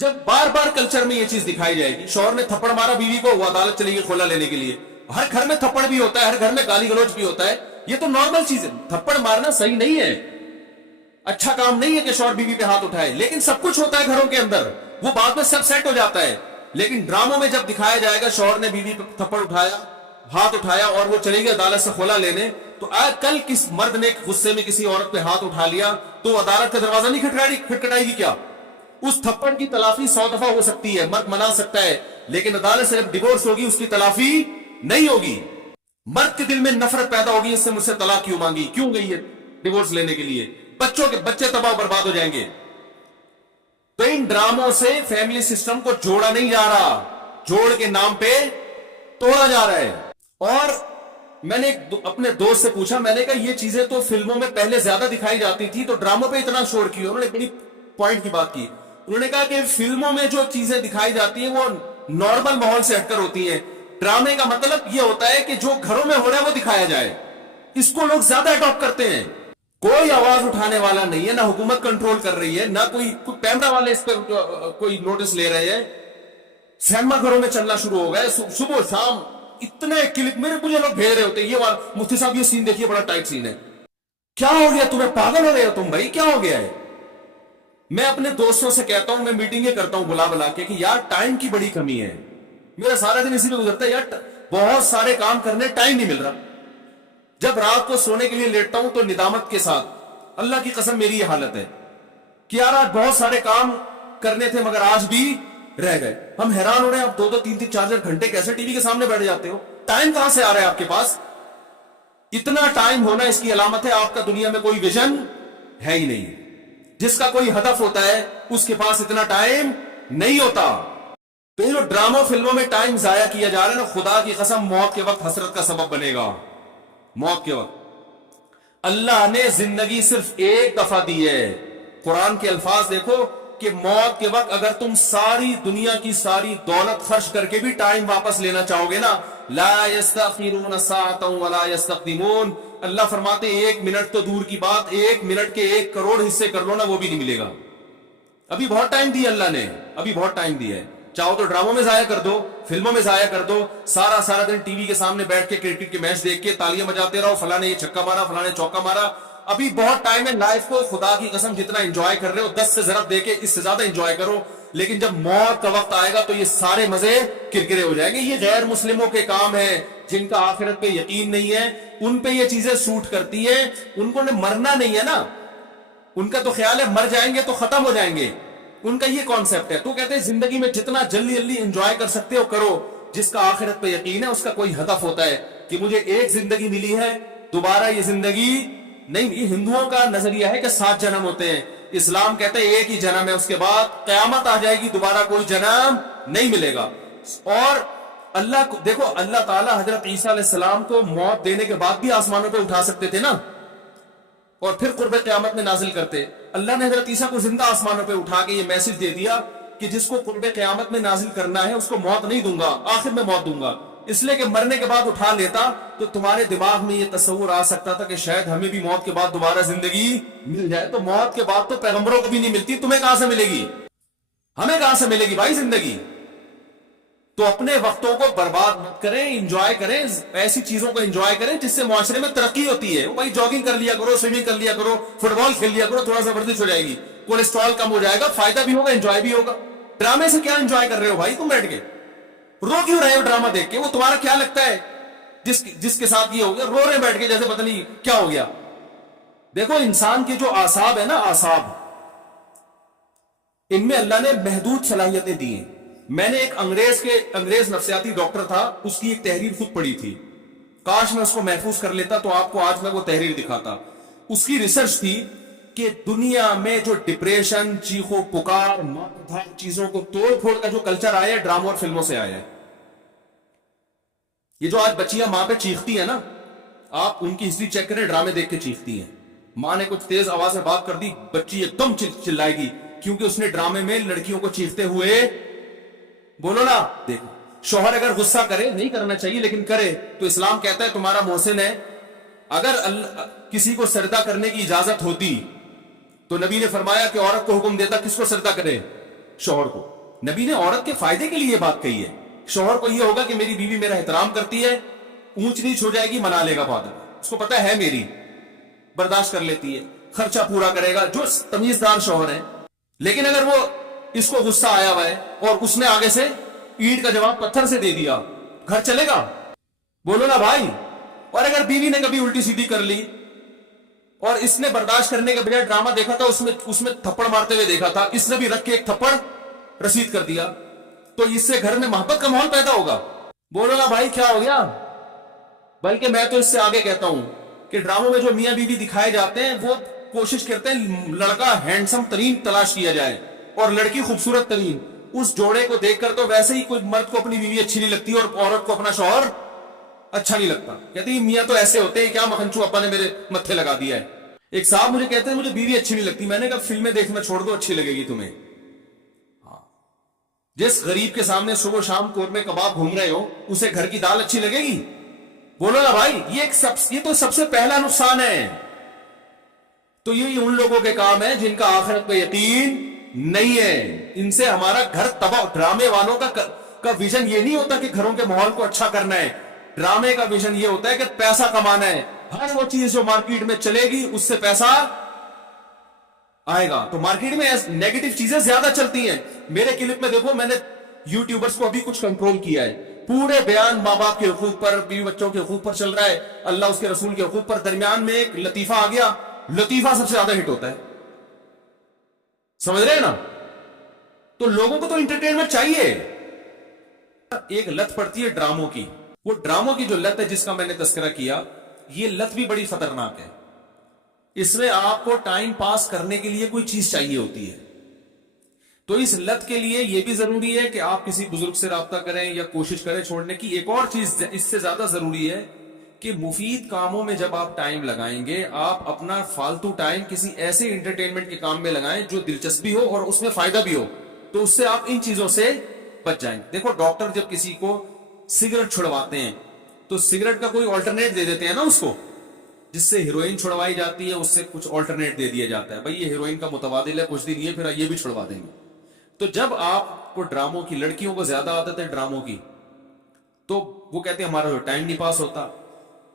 जब बार बार कल्चर में ये चीज दिखाई जाएगी, शौहर ने थप्पड़ मारा बीवी को, वो अदालत चलेगी खोला लेने के लिए। हर घर में थप्पड़ भी होता है, हर घर में गाली गलौज भी होता है, ये तो नॉर्मल चीज है। थप्पड़ मारना सही नहीं है, अच्छा काम नहीं है कि शौहर बीवी पे हाथ उठाए, लेकिन सब कुछ होता है घरों के अंदर, वो बाद में सब सेट हो जाता है। लेकिन ड्रामों में जब दिखाया जाएगा शौहर ने बीवी पे थप्पड़ उठाया, हाथ उठाया और वो चली गई अदालत से खोला लेने, तो आज कल किस मर्द ने गुस्से में किसी औरत पे हाथ उठा लिया तो अदालत का दरवाजा नहीं खटखटाएगी क्या? उस थप्पड़ की तलाफी 100 दफा हो सकती है, मर्द मना सकता है, लेकिन अदालत से जब डिवोर्स होगी उसकी तलाफी नहीं होगी। मर्द के दिल में नफरत पैदा होगी, इससे मुझसे तलाक क्यों मांगी, क्यों गई है डिवोर्स लेने के लिए, बच्चे तबाह बर्बाद हो जाएंगे। तो इन ड्रामों से फैमिली सिस्टम को जोड़ा नहीं जा रहा, जोड़ के नाम पे तोड़ा जा रहा है। और मैंने अपने दोस्त से पूछा, मैंने कहा ये चीजें तो फिल्मों में पहले ज्यादा दिखाई जाती थी, तो ड्रामों पे इतना शोर क्यों? उन्होंने बड़ी पॉइंट की बात की। उन्होंने कहा कि फिल्मों में जो चीजें दिखाई जाती हैं वो नॉर्मल माहौल से हटकर होती हैं। ड्रामे का मतलब ये होता है कि जो घरों में हो रहा है वो दिखाया जाए, इसको लोग ज्यादा अडॉप्ट करते हैं। कोई आवाज उठाने वाला नहीं है, ना हुकूमत कंट्रोल कर रही है, ना कोई कैमरा वाले इस पर कोई नोटिस ले रहे हैं। सिनेमा घरों में चलना शुरू हो गया, सुबह शाम इतने क्लिप मुझे लोग भेज रहे होते हैं, ये वाला मुफ्ती साहब ये सीन देखिए बड़ा टाइट सीन है। क्या हो गया तुम्हें, पागल हो गए हो तुम भाई, क्या हो गया है? मैं अपने दोस्तों से कहता हूं, मैं मीटिंगें करता हूं बुला बुला के कि यार टाइम की बड़ी कमी है, मेरा सारा दिन इसी में गुजरता है यार, बहुत सारे काम करने टाइम नहीं मिल रहा। जब रात को सोने के लिए लेटता हूं तो निदामत के साथ, अल्लाह की कसम मेरी ये हालत है कि यार आज बहुत सारे काम करने थे मगर आज भी रह गए। हम हैरान हो रहे हैं, आप 2-2, 3-3, 4-4 घंटे कैसे टीवी के सामने बैठ जाते हो? टाइम कहां से आ रहा है आपके पास? इतना टाइम होना इसकी अलामत है आपका दुनिया में कोई विजन है ही नहीं। जिसका कोई हदफ होता है उसके पास इतना टाइम नहीं होता। तो ये जो ड्रामा फिल्मों में टाइम जाया किया जा रहा है ना, खुदा की कसम मौत के वक्त हसरत का सबब बनेगा। मौत के वक्त अल्लाह ने जिंदगी सिर्फ एक दफा दी है। कुरान के अल्फाज देखो कि मौत के वक्त अगर तुम सारी दुनिया की सारी दौलत खर्च करके भी टाइम वापस लेना चाहोगे ना, ला यस्तखिरून साअतन वला यस्तक़दिमून, अल्लाह फरमाते 1 मिनट तो दूर की बात, 1 मिनट के 1 करोड़ हिस्से कर लो ना, वो भी नहीं मिलेगा। अभी बहुत टाइम दिया अल्लाह ने, अभी बहुत टाइम दिया है। चाहो तो ड्रामों में जाया कर दो, फिल्मों में जाया कर दो, सारा दिन टीवी के सामने बैठ के क्रिकेट के मैच देख के तालियां बजाते रहो, फलाने ये छक्का मारा, फलाने चौका मारा। अभी बहुत टाइम है, लाइफ को खुदा की कसम जितना एंजॉय कर रहे हो 10 से जरा देके इससे ज्यादा एंजॉय करो। लेकिन जब मौत का वक्त आएगा तो ये सारे मजे किरकिरे हो जाएंगे। ये गैर मुस्लिमों के काम है, जिनका आखिरत पे यकीन नहीं है, उन पे ये चीजें सूट करती है। उनको मरना नहीं है ना, उनका तो ख्याल है मर जाएंगे तो खत्म हो जाएंगे, उनका ये कॉन्सेप्ट है। तो कहते हैं जिंदगी में जितना जल्दी जल्दी एंजॉय कर सकते हो करो। जिसका आखिरत पे यकीन है उसका कोई हदफ होता है कि मुझे एक जिंदगी मिली है, दोबारा ये जिंदगी नहीं। ये हिंदुओं का नजरिया है कि 7 जन्म होते हैं, इस्लाम कहते हैं एक ही जन्म है, उसके बाद कयामत आ जाएगी, दोबारा कोई जन्म नहीं मिलेगा। और अल्लाह को देखो, अल्लाह ताला हजरत ईसा अलैहिस्सलाम को मौत देने के बाद भी आसमानों पे उठा सकते थे ना, और फिर कुर्बे क़यामत में नाजिल करते। अल्लाह ने हजरत ईसा को जिंदा आसमानों पे उठा के ये मैसेज दे दिया कि जिसको कुर्बे क़यामत में नाजिल करना है उसको मौत नहीं दूंगा, आखिर में मौत दूंगा। इसलिए कि मरने के बाद उठा लेता तो तुम्हारे दिमाग में ये तस्वुर आ सकता था कि शायद हमें भी मौत के बाद दोबारा जिंदगी मिल जाए। तो मौत के बाद तो पैगंबरों को भी नहीं मिलती, तुम्हें कहां से मिलेगी, हमें कहां से मिलेगी भाई जिंदगी? तो अपने वक्तों को बर्बाद मत करें, एंजॉय करें, ऐसी चीजों को एंजॉय करें जिससे मुआशरे में तरक्की होती है। भाई जॉगिंग कर लिया करो, स्विमिंग कर लिया करो, फुटबॉल खेल लिया करो, थोड़ा सा वर्जिश हो जाएगी, कोलेस्ट्रॉल कम हो जाएगा, फायदा भी होगा, एंजॉय भी होगा। ड्रामे से क्या एंजॉय कर रहे हो भाई तुम बैठ के? रो क्यों रहे हो ड्रामा देख के? वो तुम्हारा क्या लगता है जिसके साथ ये हो गया, रो रहे बैठ के जैसे पता नहीं क्या हो गया। देखो इंसान के जो आसाब है ना, आसाब, इनमें अल्लाह ने महदूद सलाहियतें दी हैं। मैंने एक अंग्रेज नफ्सियाती डॉक्टर था, उसकी एक तहरीर खुद पढ़ी थी, काश मैं उसको महफूज कर लेता तो आपको आज मैं वो तहरीर दिखाता। उसकी रिसर्च थी कि दुनिया में जो डिप्रेशन, चीखो पुकार, मारधाड़, चीजों को तोड़ फोड़ का जो कल्चर आया है, ड्रामों और फिल्मों से आया है। ये जो आज बच्चियां मां पे चीखती है ना, आप उनकी हिस्ट्री चेक करें, ड्रामे देख के चीखती हैं। मां ने कुछ तेज आवाज में बात कर दी, बच्ची एकदम चिल्लाएगी, क्योंकि उसने ड्रामे में लड़कियों को चीखते हुए, बोलो ना, देखो शौहर अगर गुस्सा करे, नहीं करना चाहिए लेकिन करे, तो इस्लाम कहता है तुम्हारा मोहसिन है। अगर किसी को सजदा करने की इजाजत होती तो नबी ने फरमाया कि औरत को हुक्म देता किसको सजदा करे, शौहर को। नबी ने औरत के फायदे के लिए ये बात कही है। शौहर को ये होगा कि मेरी बीवी मेरा एहतराम करती है, ऊंच नीच हो जाएगी मना लेगा फादर, उसको पता है मेरी, बर्दाश्त कर लेती है, खर्चा पूरा करेगा, जो तमीजदार शौहर है। लेकिन अगर वो इसको गुस्सा आया हुआ है और उसने आगे से ईंट का जवाब पत्थर से दे दिया, घर चलेगा? बोलो ना भाई। और अगर बीवी ने कभी उल्टी सीधी कर ली और इसने बर्दाश्त करने के बजाय ड्रामा देखा था, उसमें थप्पड़ मारते हुए देखा था, इसने भी रख के एक थप्पड़ रसीद कर दिया, तो इससे घर में मोहब्बत का माहौल पैदा होगा? बोलो ना भाई, क्या हो गया? बल्कि मैं तो इससे आगे कहता हूं कि ड्रामों में जो मियां बीवी दिखाए जाते हैं वो कोशिश करते हैं लड़का हैंडसम तरीन तलाश किया जाए और लड़की खूबसूरत तरीन। उस जोड़े को देखकर तो वैसे ही कोई मर्द को अपनी बीवी अच्छी नहीं लगती और औरत को अपना शौहर अच्छा नहीं लगता। कहते हैं मियां तो ऐसे होते हैं, क्या मखनचू अप्पा ने मेरे मत्थे लगा दिया है। एक साहब मुझे कहते हैं मुझे बीवी अच्छी नहीं लगती। मैंने कहा फिल्में देखना छोड़ दो, अच्छी लगेगी तुम्हें। जिस गरीब के सामने सुबह शाम कोरमे कबाब घूम रहे हो, उसे घर की दाल अच्छी लगेगी? बोलो ना भाई। ये तो सबसे पहला नुकसान है। तो ये उन लोगों के काम है जिनका आखिरत पे यकीन नहीं है। इनसे हमारा घर तबाह। ड्रामे वालों का विजन ये नहीं होता कि घरों के माहौल को अच्छा करना है। ड्रामे का विजन ये होता है कि पैसा कमाना है। हर वो चीज जो मार्केट में चलेगी उससे पैसा आएगा। तो मार्केट में नेगेटिव चीजें ज्यादा चलती हैं। मेरे क्लिप में देखो, मैंने यूट्यूबर्स को अभी कुछ कंट्रोल किया है। पूरे बयान माँ बाप के हुकूक पर, बीवी बच्चों के हुकूक पर चल रहा है, अल्लाह उसके रसूल के हुकूक पर। दरमियान में एक लतीफा आ गया, लतीफा सबसे ज्यादा हिट होता है। समझ रहे हैं ना? तो लोगों को तो इंटरटेनमेंट चाहिए। एक लत पड़ती है ड्रामों की। वो ड्रामों की जो लत है जिसका मैंने तस्करा किया, ये लत भी बड़ी खतरनाक है। इसमें आपको टाइम पास करने के लिए कोई चीज चाहिए होती है। तो इस लत के लिए यह भी जरूरी है कि आप किसी बुजुर्ग से राब्ता करें या कोशिश करें छोड़ने की। एक और चीज इससे ज्यादा जरूरी है कि मुफीद कामों में जब आप टाइम लगाएंगे, आप अपना फालतू टाइम किसी ऐसे एंटरटेनमेंट के काम में लगाएं जो दिलचस्पी हो और उसमें फायदा भी हो। तो उससे आप इन चीजों से बच जाएंगे। देखो, डॉक्टर जब किसी को सिगरेट छुड़वाते हैं तो सिगरेट का कोई ऑल्टरनेट दे देते हैं ना उसको। जिससे हीरोइन छुड़वाई जाती है उससे कुछ ऑल्टरनेट दे दिया जाता है, भाई ये हीरोइन का मुतबादिल है, कुछ दिन ये फिर ये भी छुड़वा देंगे। तो जब आपको ड्रामों की, लड़कियों को ज्यादा आदत है ड्रामों की, तो वो कहते हैं हमारा टाइम नहीं पास होता।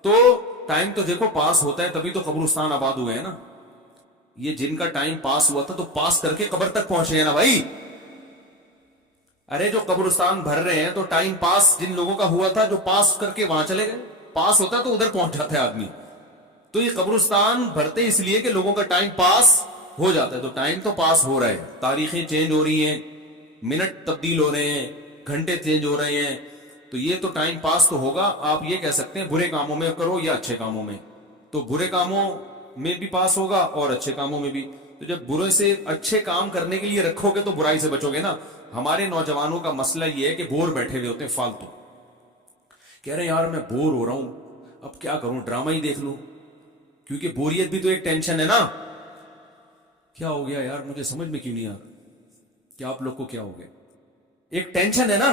तो टाइम तो देखो पास होता है तभी तो कब्रिस्तान आबाद हुए हैं ना। ये जिनका टाइम पास हुआ था तो पास करके कब्र तक पहुंचे हैं ना भाई। अरे जो कब्रिस्तान भर रहे हैं तो टाइम पास जिन लोगों का हुआ था, जो पास करके वहां चले गए। पास होता है तो उधर पहुंच जाता है आदमी। तो ये कब्रिस्तान भरते इसलिए कि लोगों का टाइम पास हो जाता है। तो टाइम तो पास हो रहा है, तारीखें चेंज हो रही हैं, मिनट तब्दील हो रहे हैं, घंटे चेंज हो रहे हैं। तो ये तो टाइम पास तो होगा। आप ये कह सकते हैं बुरे कामों में करो या अच्छे कामों में। तो बुरे कामों में भी पास होगा और अच्छे कामों में भी। तो जब बुरे से अच्छे काम करने के लिए रखोगे तो बुराई से बचोगे ना। हमारे नौजवानों का मसला ये है कि बोर बैठे हुए होते हैं फालतू। कह रहे हैं यार मैं बोर हो रहा हूं, अब क्या करूं, ड्रामा ही देख लूं। क्योंकि बोरियत भी तो एक टेंशन है ना। क्या हो गया यार, मुझे समझ में क्यों नहीं आ रहा कि आप लोग को क्या हो गया। एक टेंशन है ना,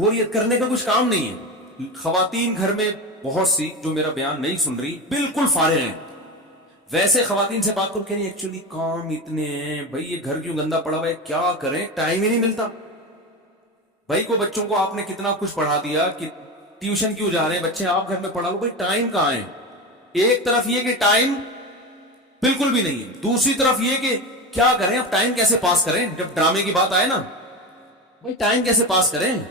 बोरियत करने का कुछ काम नहीं है। खवातीन घर में बहुत सी जो मेरा बयान नहीं सुन रही, बिल्कुल फारिग हैं। वैसे खवातीन से बात करो, कह रही एक्चुअली काम इतने हैं भाई, ये घर क्यों गंदा पड़ा हुआ है, क्या करें, टाइम ही नहीं मिलता। भाई को बच्चों को आपने कितना कुछ पढ़ा दिया कि ट्यूशन क्यों जा रहे हैं बच्चे, आप घर में पढ़ा लो, भाई टाइम कहां है। एक तरफ ये कि टाइम बिल्कुल भी नहीं है, दूसरी तरफ ये कि क्या करें, अब टाइम कैसे पास करें। जब ड्रामे की बात आए ना, भाई टाइम कैसे पास करें।